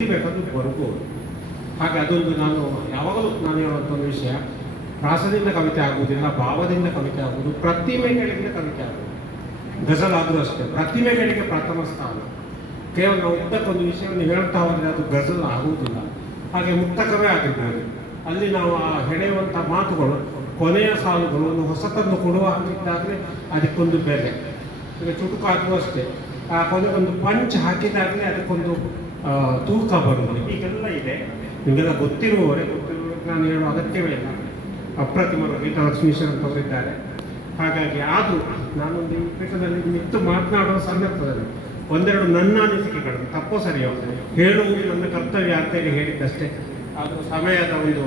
ಬೇಕಾದ್ರೂ ಬರ್ಬೋದು. ಹಾಗೆ ಅದೊಂದು ನಾನು ಯಾವಾಗಲೂ ನಾನು ಹೇಳುವಂಥ ಒಂದು ವಿಷಯ, ಪ್ರಾಸದಿಂದ ಕವಿತೆ ಆಗುವುದಿಲ್ಲ, ಭಾವದಿಂದ ಕವಿತೆ ಆಗುವುದು, ಪ್ರತಿಮೆಗಳಿಗೆ ಕವಿತೆ ಆಗುವುದು. ಗಜಲ್ ಆದರೂ ಅಷ್ಟೇ, ಪ್ರತಿಮೆಗಳಿಗೆ ಪ್ರಥಮ ಸ್ಥಾನ. ಕೇವಲ ನಾವು ಉದ್ದಕ್ಕೊಂದು ವಿಷಯವನ್ನು ಹೇಳ್ತಾ ಹೋದರೆ ಅದು ಗಜಲ್ ಆಗುವುದಿಲ್ಲ. ಹಾಗೆ ಮುಕ್ತಕವೇ ಆಗಿರ್ಬೋದು, ಅಲ್ಲಿ ನಾವು ಆ ಹೆಣೆಯುವಂಥ ಮಾತುಗಳು, ಕೊನೆಯ ಸಾಲುಗಳು ಒಂದು ಹೊಸತನ್ನು ಕೊಡುವ ಹಾಗಿದ್ದಾದರೆ ಅದಕ್ಕೊಂದು ಬೆಲೆ. ಈಗ ಚುಟುಕು ಹಾಕುವ ಅಷ್ಟೇ, ಆ ಕೊನೆಗೊಂದು ಪಂಚ್ ಹಾಕಿದಾಗಲೇ ಅದಕ್ಕೊಂದು ತೂಕ ಬರುವುದು. ಹೀಗೆಲ್ಲ ಇದೆ, ನಿಮಗೆಲ್ಲ ಗೊತ್ತಿರುವವರೇ ನಾನು ಹೇಳುವ ಅಗತ್ಯವೇ ಇಲ್ಲ. ಅಪ್ರತಿಮರು ಗೀತಾ ಲಕ್ಷ್ಮೀಶ್ವರ ಅಂತವರಿದ್ದಾರೆ. ಹಾಗಾಗಿ ಆದರೂ ನಾನೊಂದು ಈ ಪೀಠದಲ್ಲಿ ನಿಂತು ಮಾತನಾಡುವ ಸಂದರ್ಭದಲ್ಲಿ ಒಂದೆರಡು ನನ್ನ ಅನಿಸಿಕೆಗಳು ತಪ್ಪೋ ಸರಿಯೋ ಹೇಳುವುದು ನನ್ನ ಕರ್ತವ್ಯ ಅಂತೇಳಿ ಹೇಳಿದ್ದಷ್ಟೇ. ಆದರೂ ಸಮಯದ ಒಂದು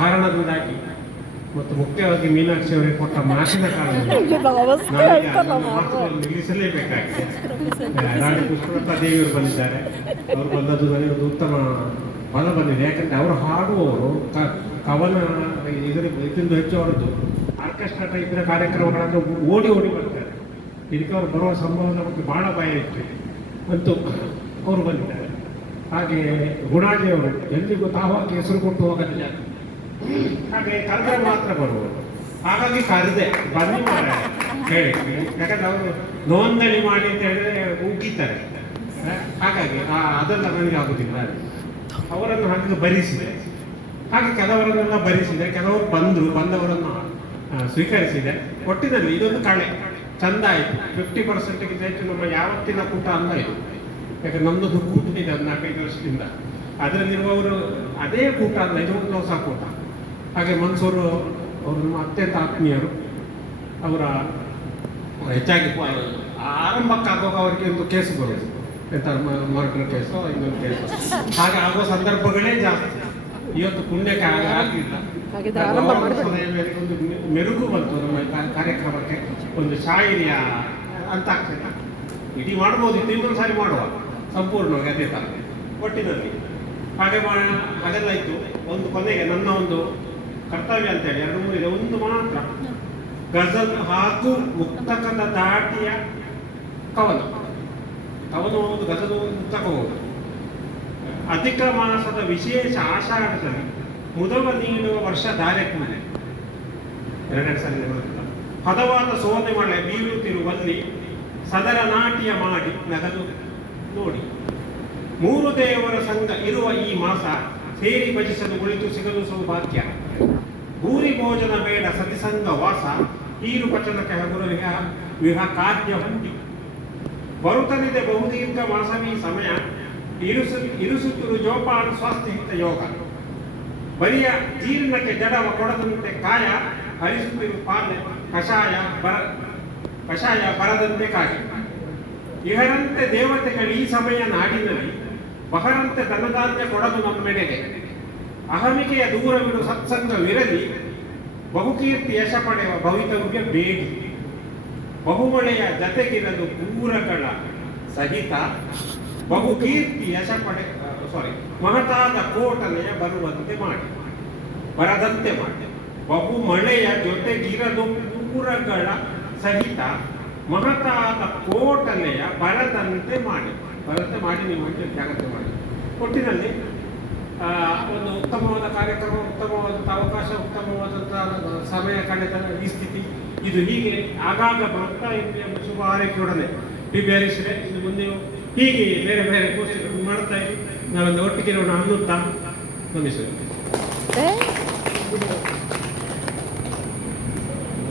ಕಾರಣದಿಂದಾಗಿ ಮತ್ತು ಮುಖ್ಯವಾಗಿ ಮೀನಾಕ್ಷಿ ಅವರಿಗೆ ಕೊಟ್ಟ ಮಾತಿನ ಕಾರಣದಿಂದ ನಿಲ್ಲಿಸಲೇಬೇಕಾಗಿದೆ. ರಾಣಿ ಪುಷ್ಪಲತಾ ದೇವಿಯವರು ಬಂದಿದ್ದಾರೆ. ಅವರು ಬಂದದ್ದು ನನಗೆ ಒಂದು ಉತ್ತಮ ಫಲ ಬಂದಿದೆ. ಯಾಕಂದರೆ ಅವರು ಹಾಡುವವರು ಕವನ ಇದರಿಂದ ಹೆಚ್ಚು ಅವರದ್ದು ಆರ್ಕೆಸ್ಟ್ರಾ ಟೈಪಿನ ಕಾರ್ಯಕ್ರಮಗಳನ್ನು ಓಡಿ ಬರ್ತಾರೆ. ಇದಕ್ಕೆ ಅವರು ಬರುವ ಸಂಭವದ ಬಗ್ಗೆ ಬಹಳ ಭಯ ಇತ್ತು, ಅಂತೂ ಅವರು ಬಂದಿದ್ದಾರೆ. ಹಾಗೆ ಗುಣಾಜಿಯವರು ಎಲ್ಲಿಗೂ ತಾವಾಗಿ ಹೆಸರು ಕೊಟ್ಟು ಹೋಗೋದಿಲ್ಲ, ಹಾಗೆ ಕರೆದ್ರೆ ಮಾತ್ರ ಬರುವರು. ಹಾಗಾಗಿ ಕರೆದೆ ಬನ್ನಿ ಹೇಳಿ, ಯಾಕಂದ್ರೆ ಅವರು ನೋಂದಣಿ ಮಾಡಿ ಅಂತ ಹೇಳಿದ್ರೆ ಉಗ್ಗಿತಾರೆ. ಹಾಗಾಗಿ ಅದೆಲ್ಲ ನನಗೆ ಆಗುದಿಲ್ಲ. ಅವರನ್ನು ಹಾಗೆ ಭರಿಸಿದೆ. ಹಾಗೆ ಕೆಲವರನ್ನೆಲ್ಲ ಭರಿಸಿದೆ, ಕೆಲವರು ಬಂದವರನ್ನು ಸ್ವೀಕರಿಸಿದೆ. ಒಟ್ಟಿನಲ್ಲಿ ಇದೊಂದು ಕಳೆ ಚಂದ ಆಯಿತು. 50%ಗಿಂತ ಹೆಚ್ಚು ನಮ್ಮ ಯಾವತ್ತಿನ ಕೂಟ ಅಲ್ಲ ಇದು. ಯಾಕಂದ್ರೆ ನಮ್ಮದು ಕೂಟ ಇದೆ 4-5 ವರ್ಷದಿಂದ. ಅದರಲ್ಲಿರುವವರು ಅದೇ ಕೂಟ ಅಲ್ಲ, ಇದು ಒಂದು ಹೊಸ ಕೂಟ. ಹಾಗೆ ಮನ್ಸೂರು ಅವರು ನಮ್ಮ ಅತ್ಯಂತ ಆತ್ಮೀಯರು. ಅವರ ಹೆಚ್ಚಾಗಿ ಆರಂಭಕ್ಕಾಗುವಾಗ ಅವರಿಗೆ ಒಂದು ಕೇಸು ಬರೋದು, ಎಂಥ ಮರ್ಡರ್ ಕೇಸೋ ಇನ್ನೊಂದು ಕೇಸು, ಹಾಗೆ ಆಗುವ ಸಂದರ್ಭಗಳೇ ಜಾಸ್ತಿ. ಇವತ್ತು ಪುಣ್ಯಕ್ಕೆ ಆಗಲಿಲ್ಲ. ಒಂದು ಮೆರುಗು ಬಂತು ನಮ್ಮ ಕಾರ್ಯಕ್ರಮಕ್ಕೆ, ಒಂದು ಶಾಯಿರಿಯ ಅಂತ ಆಗ್ತದೆ. ಇಡೀ ಮಾಡ್ಬೋದು, ಇನ್ನೊಂದು ಸಾರಿ ಮಾಡುವ ಸಂಪೂರ್ಣವಾಗಿ ಅದೇ ಥರ ಒಟ್ಟಿನಲ್ಲಿ. ಹಾಗೆ ಅದೆಲ್ಲ ಇತ್ತು. ಒಂದು ಕೊನೆಗೆ ನನ್ನ ಒಂದು ಕರ್ತವ್ಯ ಅಂತೇಳಿ 2-3 ಇದೆ. ಒಂದು ಮಾತ್ರ ಗಜಲ್ ಹಾಗೂ ಮುಕ್ತಕದ ದಾಟಿಯ ಕವನ ಹೋಗುದು, ಗಜಲು ಮುಕ್ತಕ ಹೋಗುದು. ಅಧಿಕ ಮಾಸದ ವಿಶೇಷ ಆಷಾಢದಲ್ಲಿ ಮುದವ ನೀಡುವ ವರ್ಷ ದಾರೆ ಕೂದೆ 2 ಸಾರಿ ಬರುತ್ತಿಲ್ಲ. ಹದವಾದ ಸೋನೆ ಮಳೆ ಬೀಳುತ್ತಿರುವಲ್ಲಿ ಸದರ ನಾಟ್ಯ ಮಾಡಿ ನಗದು ನೋಡಿ. 3 ದೇವರ ಸಂಘ ಇರುವ ಈ ಮಾಸ ಸೇರಿ ಭಜಿಸಲು ಕುಳಿತು ಸಿಗಲು ಸೌಭಾಗ್ಯ. ಭೂರಿ ಭೋಜನ ಬೇಡ ಸತಿಸಂಗ ವಾಸ, ಹೀರು ಪಚನಕ್ಕೆ ಹಗುರ ವಿಹ ಕಾರ್ಯ ಹೊಂದಿ. ಬರುತ್ತಲಿದೆ ಬಹುದೀರ್ಘ ಮಾಸವೀ ಸಮಯ, ಇರುಸುತ್ತಿರು ಜೋಪಾನ ಸ್ವಾಸ್ಥ್ಯ ಹಿತ ಯೋಗ. ಬರಿಯ ಜೀರ್ಣಕ್ಕೆ ಜಡವ ಕೊಡದಂತೆ ಕಾಯ, ಹರಿಸುತ್ತಿರು ಪಾಲೆ ಕಷಾಯ ಬರದಂತೆ ಕಾಯಿ. ಇಹರಂತೆ ದೇವತೆಗಳು ಈ ಸಮಯ ನಾಡಿನಲ್ಲಿ, ಬಹರಂತೆ ಧನಧಾನ್ಯ ಕೊಡದು ನಮ್ಮೆಡೆಗೆ. ಅಹಮಿಕೆಯ ದೂರವಿಡು ಸತ್ಸಂಗವಿರಲಿ, ಬಹುಕೀರ್ತಿ ಯಶ ಪಡೆಯುವ ಭವಿತವ್ಯ ಬೇಡಿ. ಬಹುಮಳೆಯ ಜತೆಗಿರಲು ಪೂರಗಳ ಸಹಿತ, ಬಹುಕೀರ್ತಿ ಯಶ ಮಹತಾದ ಕೋಟನೆಯ ಬರದಂತೆ ಮಾಡಿ. ಬಹುಮಳೆಯ ಜೊತೆಗಿರಲು ಪೂರಗಳ ಸಹಿತ, ಮಹತಾದ ಕೋಟನೆಯ ಬರದಂತೆ ಮಾಡಿ ನೀವು ಜಾಗ್ರತೆ ಮಾಡಿ. ಒಟ್ಟಿನಲ್ಲಿ ಒಂದು ಉತ್ತಮವಾದ ಕಾರ್ಯಕ್ರಮ, ಉತ್ತಮವಾದಂಥ ಅವಕಾಶ, ಉತ್ತಮವಾದಂಥ ಸಮಯ ಕಳೆದ ಈ ಸ್ಥಿತಿ ಇದು ಹೀಗೆ ಆಗಾಗ ಬರ್ತಾ ಇದೆ ಎಂಬ ಶುಭ ಹಾರೈಕೆಯೊಡನೆ ಬಿಬೇರಿಸಿದೆ. ಇದು ಮುಂದೆ ಹೀಗೆ ಬೇರೆ ಬೇರೆ ಗೋಷ್ಠಿಗಳನ್ನು ಮಾಡ್ತಾ ಇದ್ದೀವಿ. ನಾವೊಂದು ಒಟ್ಟಿಗೆ ಅನ್ನುತ್ತಾ ನಮಿಸುತ್ತೇವೆ.